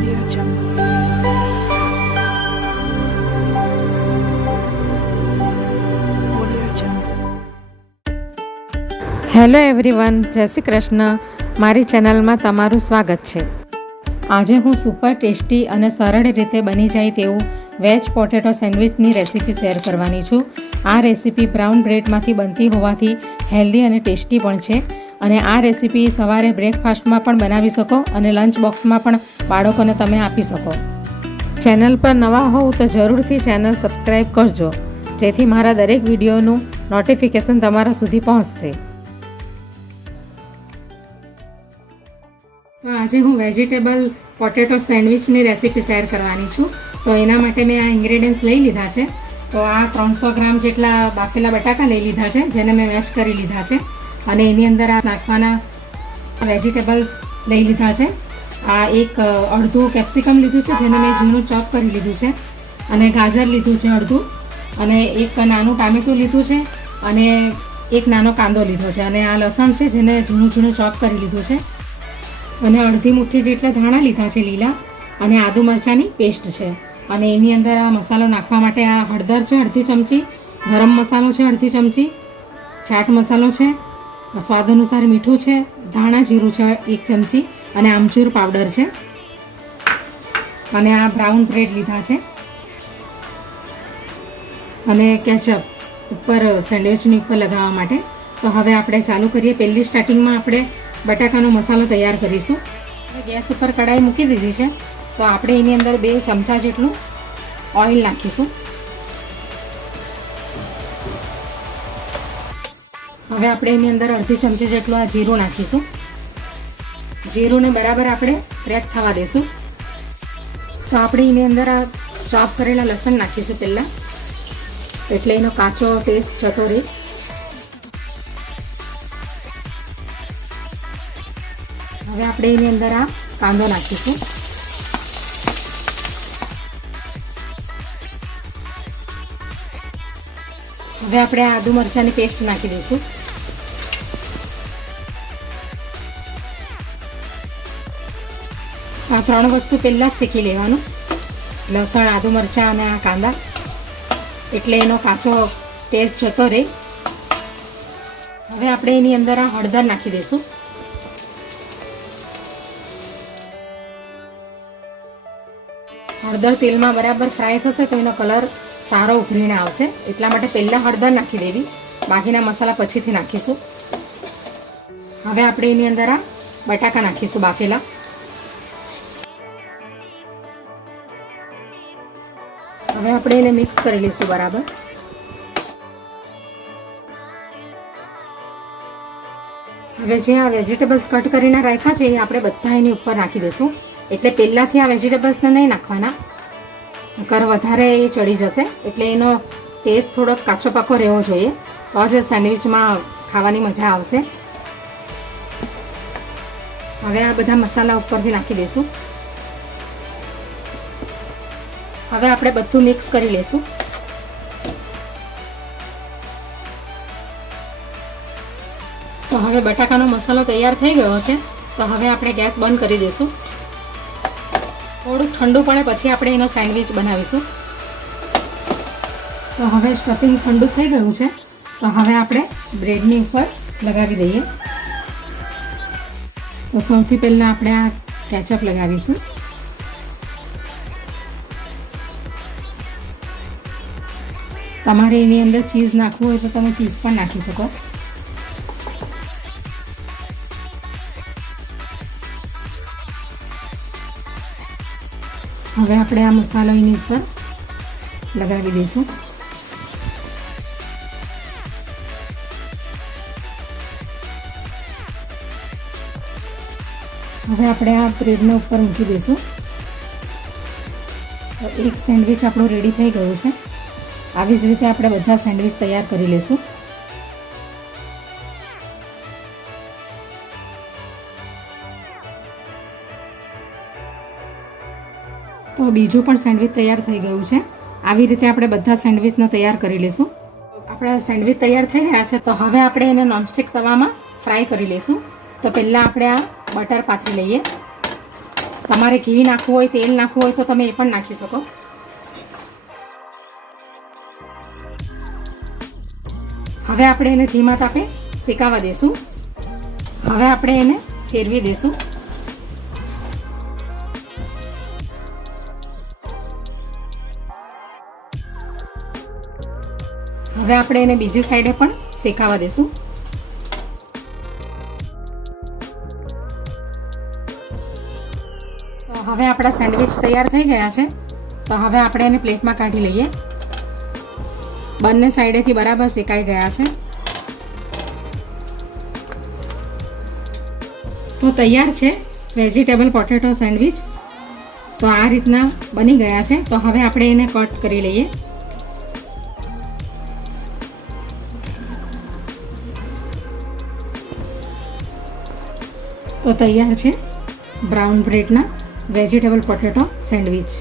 Audio Jungle. Audio Jungle. Hello everyone, જય શ્રી કૃષ્ણ. મારી ચેનલમાં તમારું સ્વાગત છે. આજે હું સુપર ટેસ્ટી અને સરળ રીતે બની જાય તેવું વેજ પોટેટો સેન્ડવિચની રેસીપી શેર કરવાની છું. આ રેસીપી બ્રાઉન બ્રેડમાંથી બનતી હોવાથી હેલ્ધી અને ટેસ્ટી પણ છે અને આ રેસીપી સવારે બ્રેકફાસ્ટમાં પણ બનાવી શકો અને લંચ બોક્સમાં પણ બાળકોને તમે આપી શકો. ચેનલ પર નવા હોવ તો જરૂરથી ચેનલ સબસ્ક્રાઈબ કરજો, જેથી મારા દરેક વિડીયોનું નોટિફિકેશન તમારા સુધી પહોંચશે. તો આજે હું વેજીટેબલ પોટેટો સેન્ડવિચની રેસીપી શેર કરવાની છું. તો એના માટે મેં આ ઇન્ગ્રેડિયન્ટ્સ લઈ લીધા છે. તો આ 300 ગ્રામ જેટલા બાફેલા બટાકા લઈ લીધા છે, જેને મેં મેશ કરી લીધા છે અને એની અંદર આ નાખવાના વેજીટેબલ્સ લઈ લીધા છે. આ એક અડધું કેપ્સિકમ લીધું છે, જેને મેં ઝીણું ચોપ કરી લીધું છે, અને ગાજર લીધું છે અડધું, અને એક નાનું ટામેટું લીધું છે, અને એક નાનો કાંદો લીધો છે, અને આ લસણ છે જેને ઝીણું ઝીણું ચોપ કરી લીધું છે, અને અડધી મુઠ્ઠી જેટલા ધાણા લીધા છે લીલા, અને આદુ મરચાંની પેસ્ટ છે. અને એની અંદર આ મસાલો નાખવા માટે આ હળદર છે અડધી ચમચી, ગરમ મસાલો છે અડધી ચમચી, ચાટ મસાલો છે, સ્વાદ અનુસાર મીઠું છે, ધાણા જીરું છે 1 ચમચી, અને આમચૂર પાવડર છે, અને આ બ્રાઉન બ્રેડ લીધા છે, અને કેચઅપ ઉપર સેન્ડવિચની ઉપર લગાવવા માટે. તો હવે આપણે ચાલુ કરીએ. પહેલી સ્ટાર્ટિંગમાં આપણે બટાકાનો મસાલો તૈયાર કરીશું. ગેસ ઉપર કઢાઈ મૂકી દીધી છે. તો આપણે એની અંદર 2 ચમચા જેટલું ઓઇલ નાખીશું. હવે આપણે એની અંદર અડધી ચમચી જેટલું આ જીરું નાખીશું. જીરુંને બરાબર આપણે ક્રેક થવા દઈશું. તો આપણે એની અંદર આ ચોપ કરેલા લસણ નાખીશું પહેલાં, એટલે એનો કાચો ટેસ્ટ જતો રહે. હવે આપણે એની અંદર આ કાંદો નાખીશું. હવે આપણે આ આદુ મરચાંની પેસ્ટ નાખી દઈશું. આ 3 વસ્તુ પહેલાં જ શેકી લેવાનું, લસણ, આદુ મરચાં અને આ કાંદા, એટલે એનો કાચો ટેસ્ટ જતો રહે. હવે આપણે એની અંદર આ હળદર નાખી દઈશું. હળદર તેલમાં બરાબર ફ્રાય થશે તો એનો કલર સારો ઉભરીને આવશે, એટલા માટે પહેલાં હળદર નાખી દેવી, બાકીના મસાલા પછીથી નાખીશું. હવે આપણે એની અંદર આ બટાકા નાખીશું બાફેલા. હવે આપણે એને મિક્સ કરી લઈશું બરાબર. હવે જે આ વેજીટેબલ્સ કટ કરીને રાખ્યા છે એ આપણે બધા એની ઉપર નાખી દઈશું. એટલે પહેલાંથી આ વેજીટેબલ્સને નહીં નાખવાના, નકર વધારે એ ચડી જશે, એટલે એનો ટેસ્ટ થોડોક કાચો પાકો રહેવો જોઈએ, તો જ સેન્ડવિચમાં ખાવાની મજા આવશે. હવે આ બધા મસાલા ઉપરથી નાખી દઈશું. હવે આપણે બધું મિક્સ કરી લઈશું. તો હવે બટાકાનો મસાલો તૈયાર થઈ ગયો છે. તો હવે આપણે ગેસ બંધ કરી દઈશું. થોડું ઠંડુ પડે પછી આપણે એનો સેન્ડવિચ બનાવીશું. તો હવે સ્ટફિંગ ઠંડુ થઈ ગયું છે. તો હવે આપણે બ્રેડની ઉપર લગાવી દઈએ. તો સૌથી પહેલાં આપણે આ કેચઅપ લગાવીશું. તમારે એની અંદર ચીઝ નાખવું હોય તો તમે ચીઝ પણ નાખી શકો. હવે આપણે આ મસાલો એની ઉપર લગાવી દઈશું. હવે આપણે આ બ્રેડને ઉપર મૂકી દઈશું. તો એક સેન્ડવિચ આપણું રેડી થઈ ગયું છે. આવી જ રીતે આપણે બધા સેન્ડવિચ તૈયાર કરી લઈશું. તો બીજું પણ સેન્ડવિચ તૈયાર થઈ ગયું છે. આવી રીતે આપણે બધા સેન્ડવિચને તૈયાર કરી લઈશું. આપણા સેન્ડવિચ તૈયાર થઈ ગયા છે. તો હવે આપણે એને નોનસ્ટિક તવામાં ફ્રાય કરી લઈશું. તો પહેલાં આપણે આ બટર પાથરી લઈએ. તમારે ઘી નાખવું હોય, તેલ નાખવું હોય તો તમે એ પણ નાખી શકો. હવે આપણે એને ધીમા તાપે શેકાવા દેશું. હવે આપણે એને ફેરવી દેશું. હવે આપણે એને બીજી સાઈડે પણ શેકાવા દેશું. તો હવે આપણા સેન્ડવિચ તૈયાર થઈ ગયા છે. તો હવે આપણે એને પ્લેટમાં કાઢી લઈએ. બંને સાઈડેથી બરાબર શેકાઈ ગયા છે. તો તૈયાર છે વેજીટેબલ પોટેટો સેન્ડવિચ. તો આ રીતના બની ગયા છે. તો હવે આપણે એને કટ કરી લઈએ. તો તૈયાર છે બ્રાઉન બ્રેડના vegetable potato sandwich.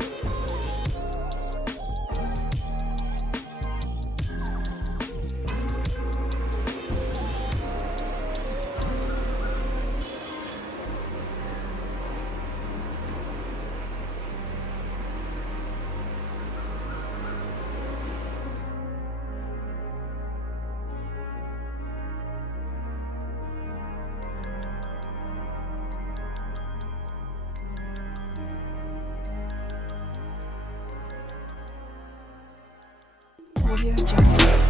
Audio Jungle.